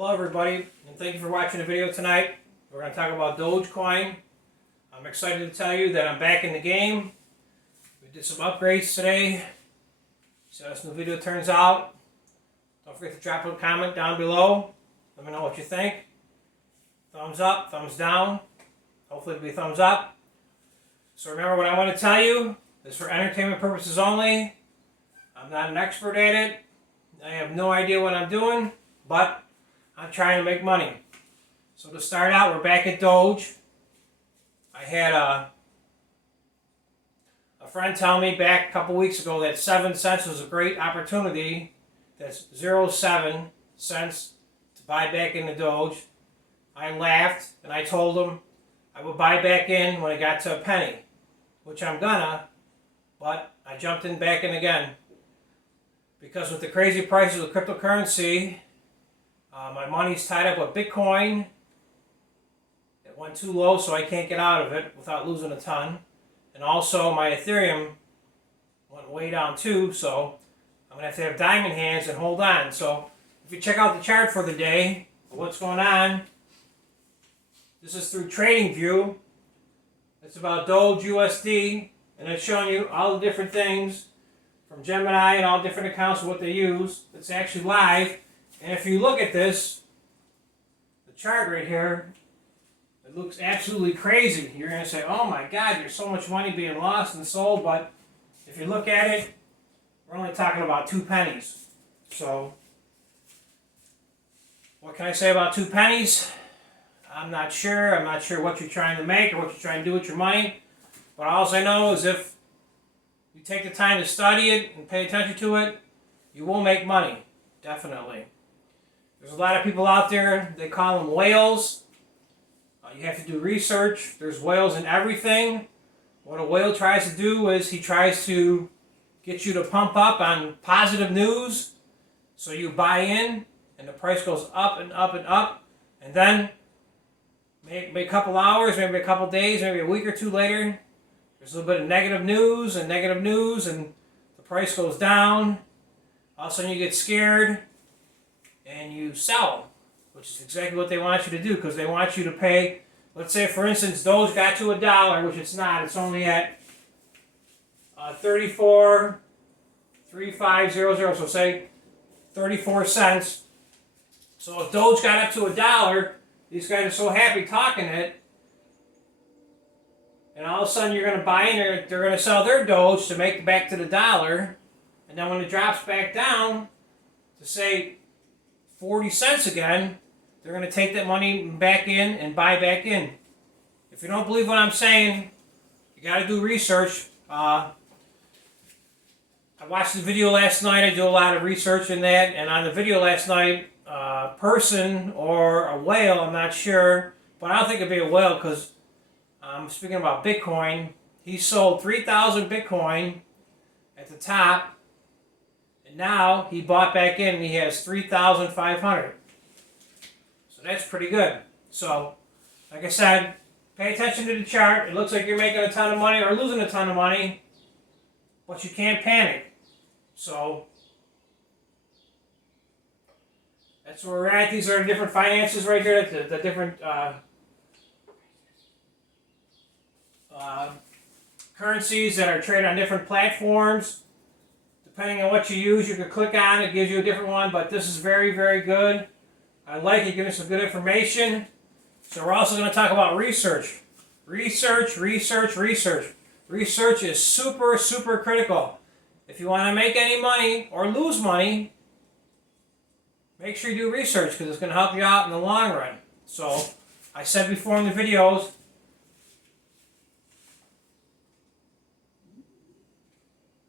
Hello everybody, and thank you for watching the video tonight. We're going to talk about Dogecoin. I'm excited to tell you that I'm back in the game. We did some upgrades today. See how this new video turns out. Don't forget to drop a comment down below. Let me know what you think. Thumbs up, thumbs down. Hopefully it'll be thumbs up. So remember, what I want to tell you is for entertainment purposes only. I'm not an expert at it. I have no idea what I'm doing, but I'm trying to make money. So to start out, we're back at Doge. I had a friend tell me back a couple weeks ago that 7 cents was a great opportunity. That's 0.7 cents to buy back into Doge. I laughed and I told him I would buy back in when it got to a penny, which I'm gonna, but I jumped in back in again. Because with the crazy prices of cryptocurrency, my money's tied up with Bitcoin. It went too low, so I can't get out of it without losing a ton. And also my Ethereum went way down too, so I'm going to have diamond hands and hold on. So if you check out the chart for the day, what's going on, this is through TradingView. It's about Doge USD, and it's showing you all the different things from Gemini and all different accounts of what they use. It's actually live. And if you look at this, the chart right here, it looks absolutely crazy. You're going to say, oh my God, there's so much money being lost and sold. But if you look at it, we're only talking about 2 pennies. So what can I say about 2 pennies? I'm not sure. I'm not sure what you're trying to make or what you're trying to do with your money. But all I know is if you take the time to study it and pay attention to it, you will make money. Definitely. There's a lot of people out there, they call them whales. You have to do research. There's whales in everything. What a whale tries to do is he tries to get you to pump up on positive news, so you buy in, and the price goes up and up and up. And then maybe a couple hours, maybe a couple days, maybe a week or two later, there's a little bit of negative news, and the price goes down. All of a sudden you get scared, and you sell, which is exactly what they want you to do, because they want you to pay. Let's say, for instance, Doge got to $1, which it's not. It's only at 34.3500. So say 34 cents. So if Doge got up to $1, these guys are so happy talking it, and all of a sudden you're going to buy in. They're going to sell their Doge to make it back to the dollar, and then when it drops back down to say 40 cents again, they're going to take that money back in and buy back in. If you don't believe what I'm saying, you got to do research. I watched the video last night. I do a lot of research in that, and on the video last night, a person or a whale, I'm not sure, but I don't think it'd be a whale, because I'm speaking about Bitcoin. He sold 3,000 Bitcoin at the top, and now he bought back in and he has 3,500. So that's pretty good. So, like I said, pay attention to the chart. It looks like you're making a ton of money or losing a ton of money, but you can't panic. So that's where we're at. These are the different finances right here, the different currencies that are traded on different platforms. Depending on what you use, you can click on it, gives you a different one, but this is very, very good. I like it, giving some good information. So we're also going to talk about research. Research is super, super critical. If you want to make any money or lose money, make sure you do research, because it's going to help you out in the long run. So I said before in the videos,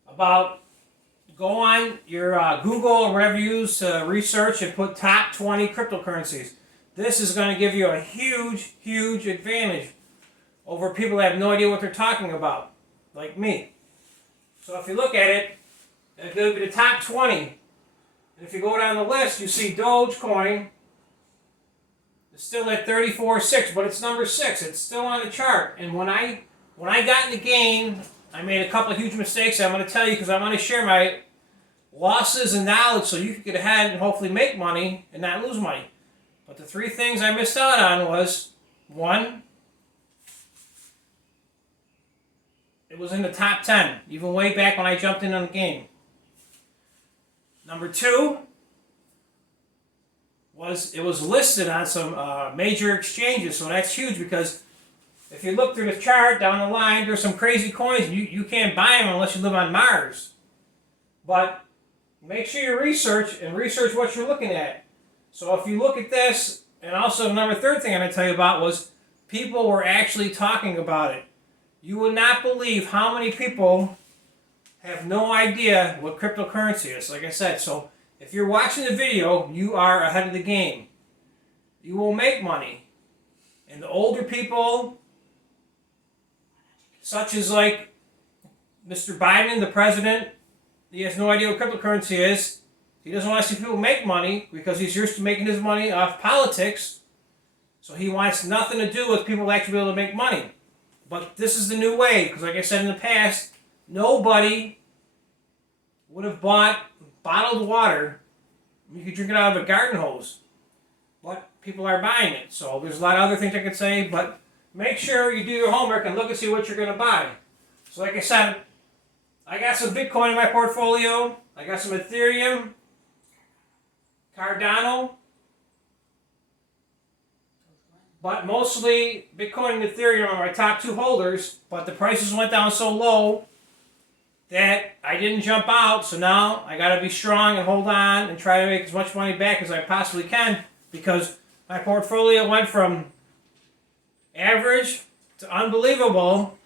about go on your Google or whatever you use to research and put top 20 cryptocurrencies. This is going to give you a huge, huge advantage over people that have no idea what they're talking about, like me. So if you look at it, it's going to be the top 20. And if you go down the list, you see Dogecoin is still at 34.6, but it's number 6. It's still on the chart. And when I got in the game, I made a couple of huge mistakes I'm going to tell you, because I want to share my losses and knowledge so you can get ahead and hopefully make money and not lose money. But the three things I missed out on was, one, it was in the top 10, even way back when I jumped in on the game. Number two was it was listed on some major exchanges, so that's huge because if you look through the chart down the line, there's some crazy coins. You can't buy them unless you live on Mars. But make sure you research what you're looking at. So if you look at this, and also third thing I'm going to tell you about was people were actually talking about it. You will not believe how many people have no idea what cryptocurrency is, like I said. So if you're watching the video, you are ahead of the game. You will make money. And the older people, such as like Mr. Biden, the president, he has no idea what cryptocurrency is. He doesn't want to see people make money because he's used to making his money off politics. So he wants nothing to do with people actually being able to make money. But this is the new way, because like I said in the past, nobody would have bought bottled water. You could drink it out of a garden hose. But people are buying it. So there's a lot of other things I could say, but make sure you do your homework and look and see what you're going to buy. So like I said, I got some Bitcoin in my portfolio. I got some Ethereum, Cardano, but mostly Bitcoin and Ethereum are my top two holders, but the prices went down so low that I didn't jump out, so now I got to be strong and hold on and try to make as much money back as I possibly can because my portfolio went from average to unbelievable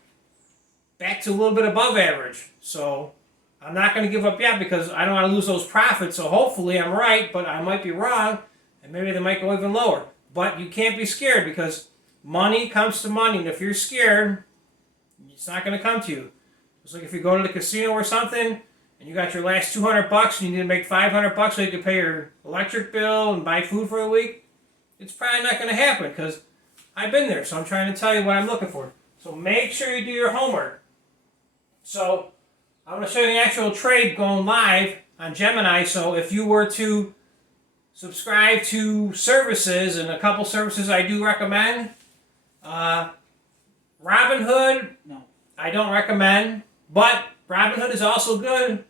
back to a little bit above average. So I'm not going to give up yet because I don't want to lose those profits. So hopefully I'm right, but I might be wrong, and maybe they might go even lower. But you can't be scared because money comes to money, and if you're scared, it's not going to come to you. It's like if you go to the casino or something, and you got your last $200 and you need to make $500 so you can pay your electric bill and buy food for a week, it's probably not going to happen because I've been there. So I'm trying to tell you what I'm looking for. So make sure you do your homework. So I'm going to show you the actual trade going live on Gemini. So if you were to subscribe to services, and a couple services I do recommend, Robinhood, no, I don't recommend, but Robinhood is also good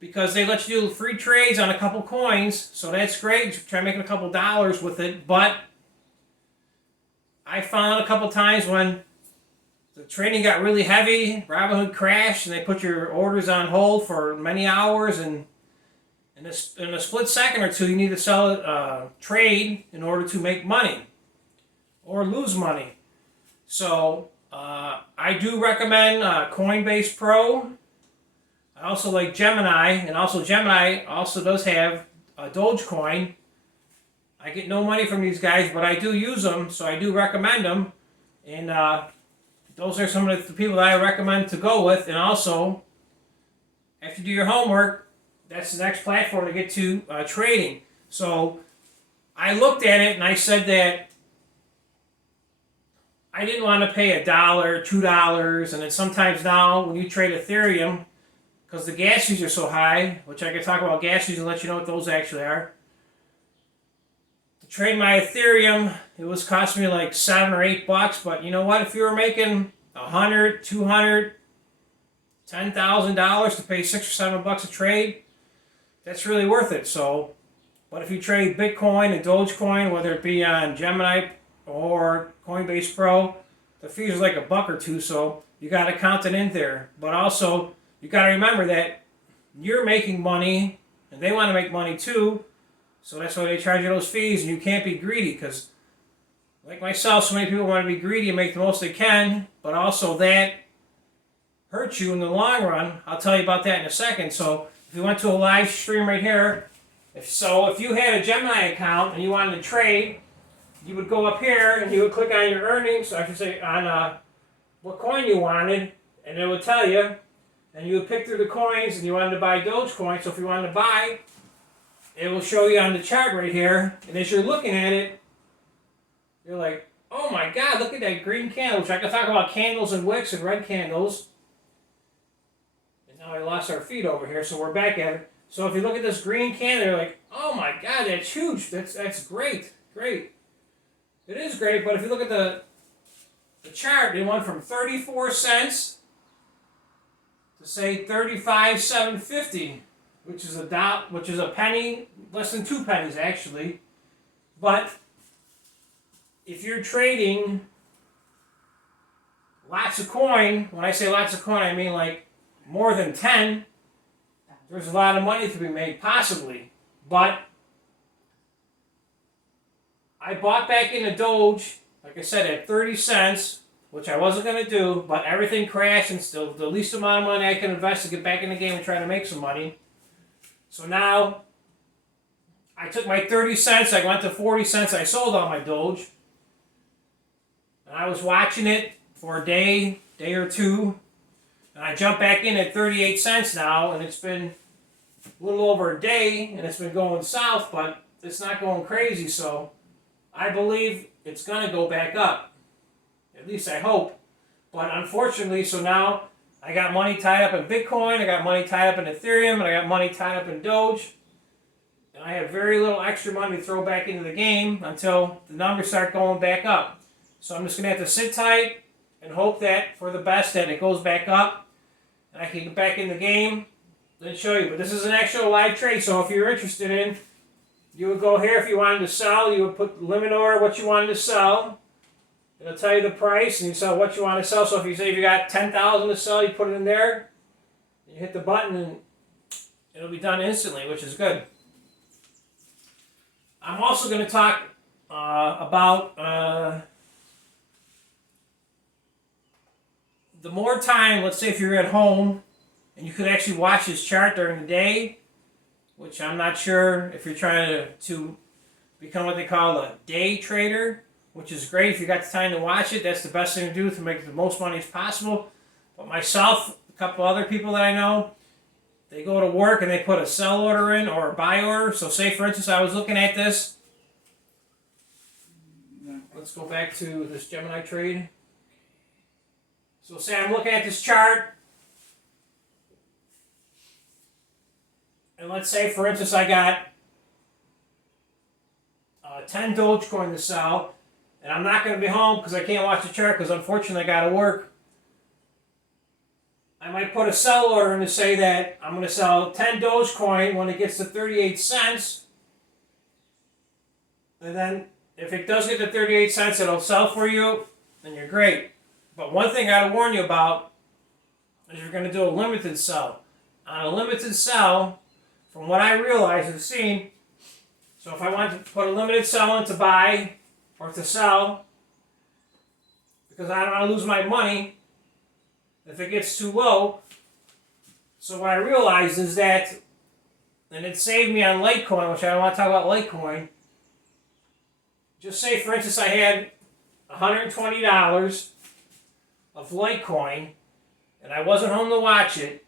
because they let you do free trades on a couple coins, so that's great. You try making a couple dollars with it, but I found a couple times when the trading got really heavy, Robinhood crashed, and they put your orders on hold for many hours, and in a split second or two, you need to sell a trade in order to make money or lose money. So I do recommend Coinbase Pro. I also like Gemini, and also Gemini also does have Dogecoin. I get no money from these guys, but I do use them, so I do recommend them. And those are some of the people that I recommend to go with. And also, after you do your homework, that's the next platform to get to trading. So I looked at it and I said that I didn't want to pay $1, $2, and then sometimes now when you trade Ethereum, because the gas fees are so high, which I can talk about gas fees and let you know what those actually are. To trade my Ethereum, it was costing me like $7 or $8, but you know what? If you were making $100, $200, $10,000 to pay $6 or $7 a trade, that's really worth it. So, but if you trade Bitcoin and Dogecoin, whether it be on Gemini or Coinbase Pro, the fees are like $1 or $2, so you got to count it in there. But also, you got to remember that you're making money, and they want to make money too, so that's why they charge you those fees, and you can't be greedy, because like myself, so many people want to be greedy and make the most they can, but also that hurts you in the long run. I'll tell you about that in a second. So if you went to a live stream right here, if you had a Gemini account and you wanted to trade, you would go up here and you would click on your earnings, I should say on what coin you wanted, and it would tell you, and you would pick through the coins, and you wanted to buy Dogecoin. So if you wanted to buy, it will show you on the chart right here, and as you're looking at it, you're like, oh my God, look at that green candle, which I can talk about candles and wicks and red candles. And now I lost our feed over here, so we're back at it. So if you look at this green candle, you're like, oh my God, that's huge. That's great. great. It is great, but if you look at the chart, it went from 34 cents to say 35,750, which is a penny, less than 2 pennies actually. But if you're trading lots of coin, when I say lots of coin, I mean like more than 10, there's a lot of money to be made, possibly. But I bought back into Doge, like I said, at 30 cents, which I wasn't going to do, but everything crashed, and still the least amount of money I can invest to get back in the game and try to make some money. So now, I took my 30 cents, I went to 40 cents, I sold all my Doge. And I was watching it for a day or two, and I jumped back in at 38 cents now, and it's been a little over a day, and it's been going south, but it's not going crazy, so I believe it's going to go back up. At least I hope. But unfortunately, so now I got money tied up in Bitcoin, I got money tied up in Ethereum, and I got money tied up in Doge. And I have very little extra money to throw back into the game until the numbers start going back up. So I'm just going to have to sit tight and hope that for the best that it goes back up and I can get back in the game and show you. But this is an actual live trade, so if you're interested in, you would go here if you wanted to sell, you would put limit order what you wanted to sell. It'll tell you the price and you sell what you want to sell. So if you say if you got 10,000 to sell, you put it in there, you hit the button and it'll be done instantly, which is good. I'm also going to talk about the more time, let's say if you're at home and you could actually watch this chart during the day, which I'm not sure if you're trying to become what they call a day trader, which is great. If you got the time to watch it, that's the best thing to do to make the most money as possible. But myself, a couple other people that I know, they go to work and they put a sell order in or a buy order. So say, for instance, I was looking at this. Let's go back to this Gemini trade. So say I'm looking at this chart. And let's say, for instance, I got 10 Dogecoin to sell. And I'm not going to be home because I can't watch the chart because unfortunately I got to work. I might put a sell order in to say that I'm going to sell 10 Dogecoin when it gets to 38 cents. And then if it does get to 38 cents, it'll sell for you, and you're great. But one thing I got to warn you about is you're going to do a limited sell. On a limited sell, from what I realize and seen, so if I want to put a limited sell in to buy or to sell, because I don't want to lose my money if it gets too low. So what I realized is that, and it saved me on Litecoin, which I don't want to talk about Litecoin. Just say, for instance, I had $120 of Litecoin, and I wasn't home to watch it,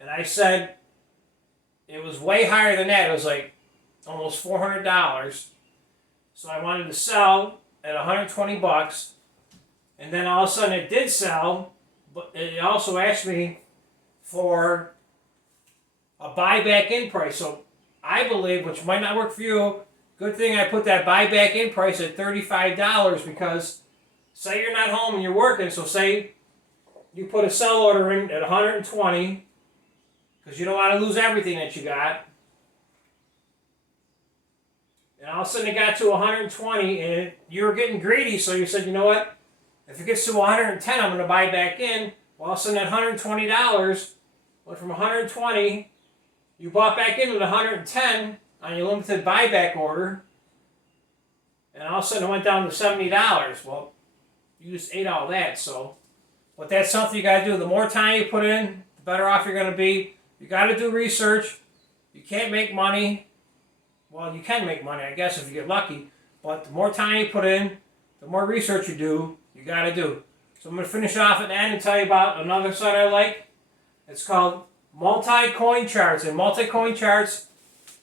and I said it was way higher than that. It was like almost $400. So I wanted to sell at 120 bucks, and then all of a sudden it did sell, but it also asked me for a buyback in price. So I believe, which might not work for you, good thing I put that buyback in price at $35 because say you're not home and you're working, so say you put a sell order in at 120 because you don't want to lose everything that you got. And all of a sudden it got to 120 and you were getting greedy, so you said, you know what, if it gets to 110, I'm going to buy back in. Well, all of a sudden that $120 went from 120, you bought back in at 110 on your limited buyback order, and all of a sudden it went down to $70. Well, you just ate all that, so. But that's something you got to do. The more time you put in, the better off you're going to be. You got to do research. You can't make money. Well, you can make money, I guess, if you get lucky. But the more time you put in, the more research you do, you got to do. So I'm going to finish off at the end and tell you about another site I like. It's called multi-coin charts. And multi-coin charts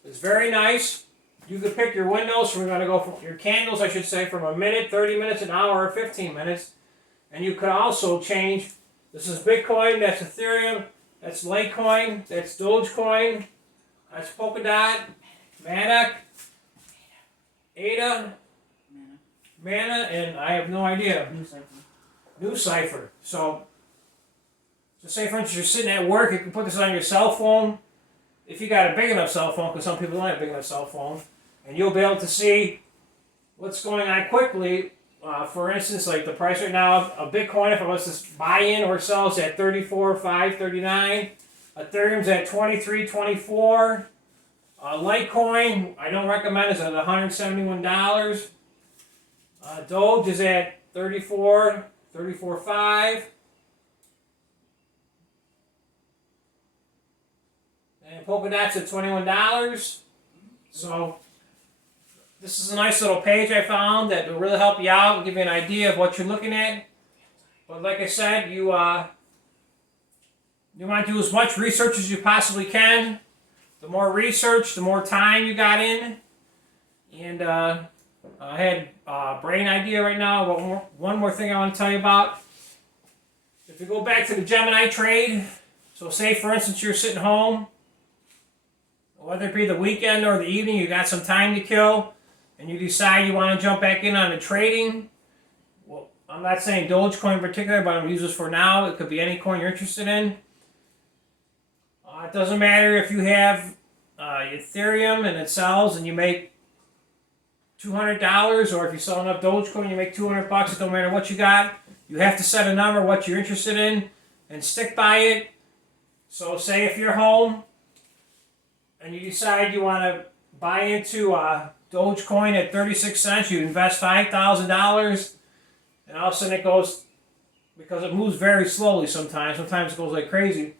is very nice. You can pick your windows from, you're going to go from your candles, I should say, from a minute, 30 minutes, an hour, or 15 minutes. And you can also change, this is Bitcoin, that's Ethereum, that's Litecoin, that's Dogecoin, that's Polkadot, Matic, Ada, Mana, and I have no idea. New cipher. So say for instance you're sitting at work, you can put this on your cell phone. If you got a big enough cell phone, because some people don't have a big enough cell phone, and you'll be able to see what's going on quickly. For instance, like the price right now of Bitcoin, if I was to buy in or sell, is at 34,539. Ethereum's at 23.24. Litecoin, I don't recommend, is at $171. Doge is at 34.5. And Polkadot's at $21. So this is a nice little page I found that will really help you out and give you an idea of what you're looking at. But like I said, you want to do as much research as you possibly can. The more research, the more time you got in. And I had a brain idea right now about one more thing I want to tell you about. If you go back to the Gemini trade, so say for instance you're sitting home, whether it be the weekend or the evening, you got some time to kill, and you decide you want to jump back in on the trading. Well, I'm not saying Dogecoin in particular, but I'm going to use this for now. It could be any coin you're interested in. It doesn't matter if you have Ethereum and it sells and you make $200, or if you sell enough Dogecoin you make $200. It don't matter what you got. You have to set a number, what you're interested in, and stick by it. So say if you're home and you decide you want to buy into Dogecoin at 36 cents, you invest $5,000, and all of a sudden it goes, because it moves very slowly sometimes it goes like crazy.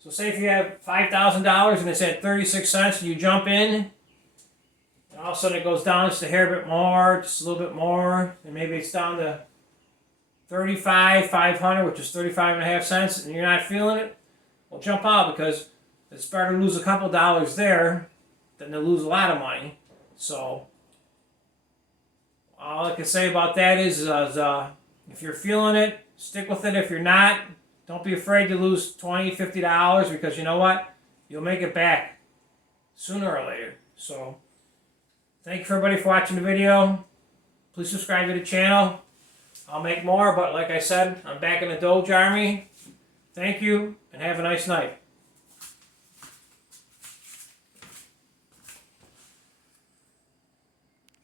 So say if you have $5,000 and it's at 36 cents and you jump in, and all of a sudden it goes down just a hair bit more, just a little bit more, and maybe it's down to 35,500, which is 35.5 cents, and you're not feeling it, well, jump out, because it's better to lose a couple dollars there than to lose a lot of money. So all I can say about that is if you're feeling it, stick with it. If you're not, don't be afraid to lose $20, $50, because you know what? You'll make it back sooner or later. So thank you for everybody for watching the video. Please subscribe to the channel. I'll make more, but like I said, I'm back in the Doge Army. Thank you, and have a nice night.